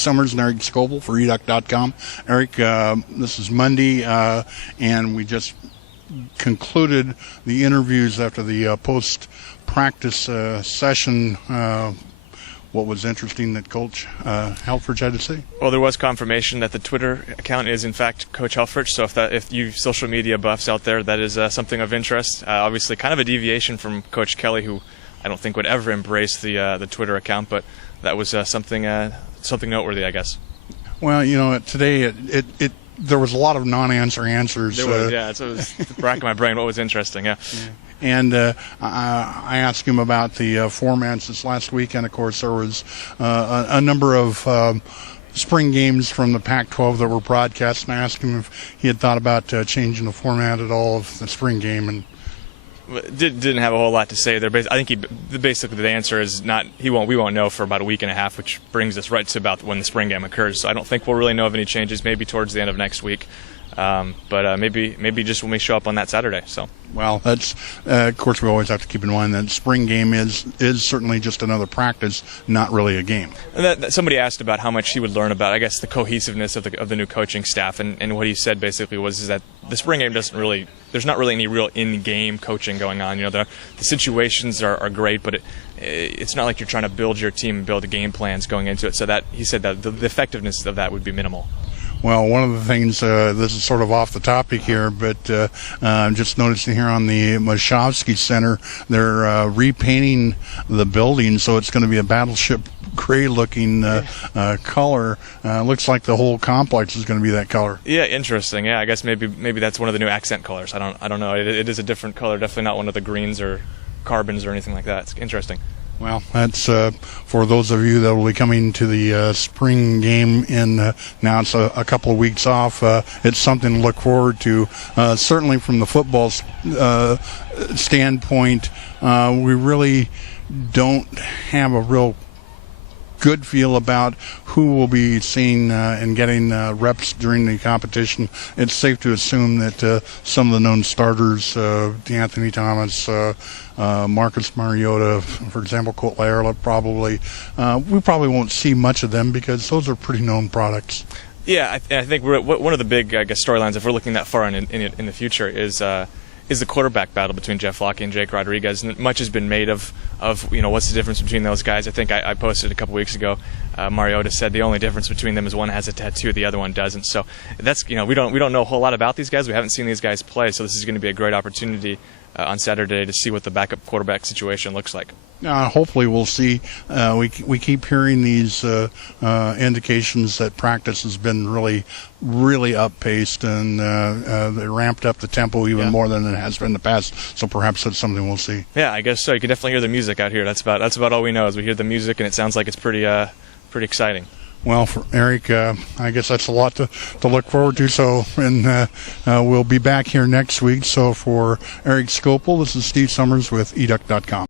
Summers and Erik Skopil for Erik.com. Erik, this is Monday, and we just concluded the interviews after the post-practice session. What was interesting that Coach Helfrich had to say? Well, there was confirmation that the Twitter account is in fact Coach Helfrich. So if you social media buffs out there, that is something of interest. Obviously, kind of a deviation from Coach Kelly, who I don't think would ever embrace the Twitter account, but that was something noteworthy, I guess. Well, you know, today there was a lot of non-answer answers. There was, yeah. So it was racking my brain. What was interesting, yeah. And I asked him about the formats this last weekend. Of course, there was a number of spring games from the Pac-12 that were broadcast, and I asked him if he had thought about changing the format at all of the spring game, and didn't have a whole lot to say there. I think basically the answer is not. We won't know for about a week and a half, which brings us right to about when the spring game occurs. So I don't think we'll really know of any changes. Maybe towards the end of next week, but maybe just when we show up on that Saturday. So. Well, that's of course we always have to keep in mind that spring game is certainly just another practice, not really a game. And somebody asked about how much he would learn about, I guess, the cohesiveness of the new coaching staff, and what he said basically was that the spring game there's not really any real in-game coaching going on. You know, the situations are great, but it's not like you're trying to build your team and build game plans going into it. So that he said that the effectiveness of that would be minimal. Well, one of the things, this is sort of off the topic here, but I'm just noticing here on the Mashovsky Center, they're repainting the building, so it's going to be a battleship gray-looking color. Looks like the whole complex is going to be that color. Yeah, interesting. Yeah, I guess maybe that's one of the new accent colors. I don't know. It is a different color. Definitely not one of the greens or carbons or anything like that. It's interesting. Well, that's for those of you that will be coming to the spring game now it's a couple of weeks off. It's something to look forward to. Certainly from the football standpoint, we really don't have a real good feel about who will be seeing and getting reps during the competition. It's safe to assume that some of the known starters, D'Anthony Thomas, Marcus Mariota, for example, Colt Lairla, we probably won't see much of them because those are pretty known products. Yeah, I think one of the big, I guess, storylines, if we're looking that far in the future, is the quarterback battle between Jeff Locke and Jake Rodriguez. And much has been made of what's the difference between those guys. I think I posted a couple weeks ago. Mariota said the only difference between them is one has a tattoo, the other one doesn't. So that's we don't know a whole lot about these guys. We haven't seen these guys play, so this is going to be a great opportunity on Saturday to see what the backup quarterback situation looks like. Hopefully we'll see. We keep hearing these indications that practice has been really, really up-paced, and they ramped up the tempo even more than it has been in the past. So perhaps that's something we'll see. Yeah, I guess so. You can definitely hear the music out here. That's about all we know is we hear the music, and it sounds like it's pretty exciting. Well, for Erik, I guess that's a lot to look forward to. So, and we'll be back here next week. So for Erik Skopil, this is Steve Summers with Erik.com.